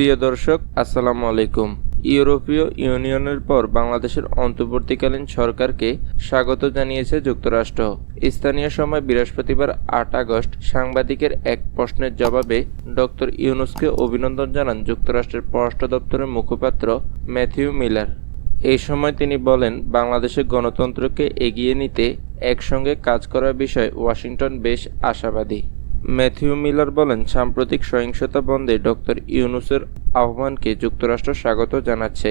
প্রিয় দর্শক, আসসালামু আলাইকুম। ইউরোপীয় ইউনিয়নের পর বাংলাদেশের অন্তর্বর্তীকালীন সরকারকে স্বাগত জানিয়েছে যুক্তরাষ্ট্র। স্থানীয় সময় বৃহস্পতিবার আট আগস্ট সাংবাদিকের এক প্রশ্নের জবাবে ডক্টর ইউনুসকে অভিনন্দন জানান যুক্তরাষ্ট্রের পররাষ্ট্র দপ্তরের মুখপাত্র ম্যাথিউ মিলার। এই সময় তিনি বলেন, বাংলাদেশের গণতন্ত্রকে এগিয়ে নিতে একসঙ্গে কাজ করার বিষয়ে ওয়াশিংটন বেশ আশাবাদী। ম্যাথিউ মিলার বলেন, সাম্প্রতিক সহিংসতা বন্ধে ডক্টর ইউনুসের আহ্বানকে যুক্তরাষ্ট্র স্বাগত জানাচ্ছে।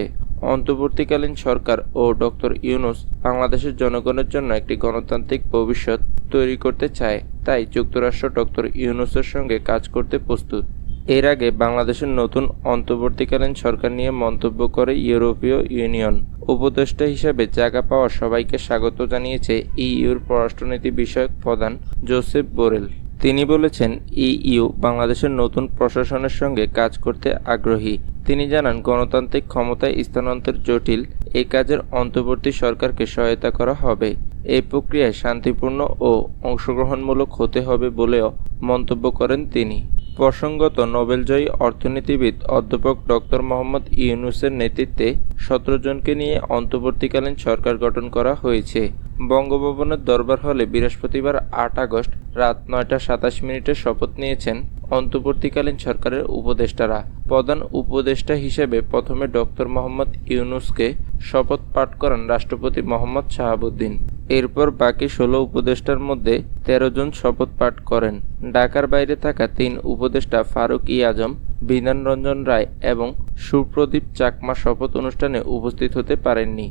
অন্তর্বর্তীকালীন সরকার ও ডক্টর ইউনুস বাংলাদেশের জনগণের জন্য একটি গণতান্ত্রিক ভবিষ্যৎ তৈরি করতে চায়। তাই যুক্তরাষ্ট্র ডক্টর ইউনুসের সঙ্গে কাজ করতে প্রস্তুত। এর আগে বাংলাদেশের নতুন অন্তর্বর্তীকালীন সরকার নিয়ে মন্তব্য করে ইউরোপীয় ইউনিয়ন উপদেষ্টা হিসেবে জায়গা পাওয়া সবাইকে স্বাগত জানিয়েছে ইইউর পররাষ্ট্রনীতি বিষয়ক প্রধান জোসেফ বোরেল। তিনি বলেছেন, ইইউ বাংলাদেশের নতুন প্রশাসনের সঙ্গে কাজ করতে আগ্রহী। তিনি জানান, গণতান্ত্রিক ক্ষমতায় স্থানান্তর জটিল। এই কাজের অন্তর্বর্তী সরকারকে সহায়তা করা হবে। এই প্রক্রিয়ায় শান্তিপূর্ণ ও অংশগ্রহণমূলক হতে হবে বলেও মন্তব্য করেন তিনি। প্রসঙ্গত, নোবেলজয়ী অর্থনীতিবিদ অধ্যাপক ডক্টর মোহাম্মদ ইউনুসের নেতৃত্বে সতেরো জনকে নিয়ে অন্তর্বর্তীকালীন সরকার গঠন করা হয়েছে। বঙ্গভবনের দরবার হলে বৃহস্পতিবার আট আগস্ট রাত নয়টা সাতাশ মিনিটে শপথ নিয়েছেন অন্তর্বর্তীকালীন সরকারের উপদেষ্টারা। প্রধান উপদেষ্টা হিসেবে প্রথমে ডক্টর মোহাম্মদ ইউনুসকে শপথ পাঠ করান রাষ্ট্রপতি মোহাম্মদ শাহাবুদ্দিন। এরপর বাকি ষোলো উপদেষ্টার মধ্যে তেরো জন শপথ পাঠ করেন। ঢাকার বাইরে থাকা তিন উপদেষ্টা ফারুক ই আজম বিধান রঞ্জন রায় এবং সুপ্রদীপ চাকমা শপথ অনুষ্ঠানে উপস্থিত হতে পারেননি।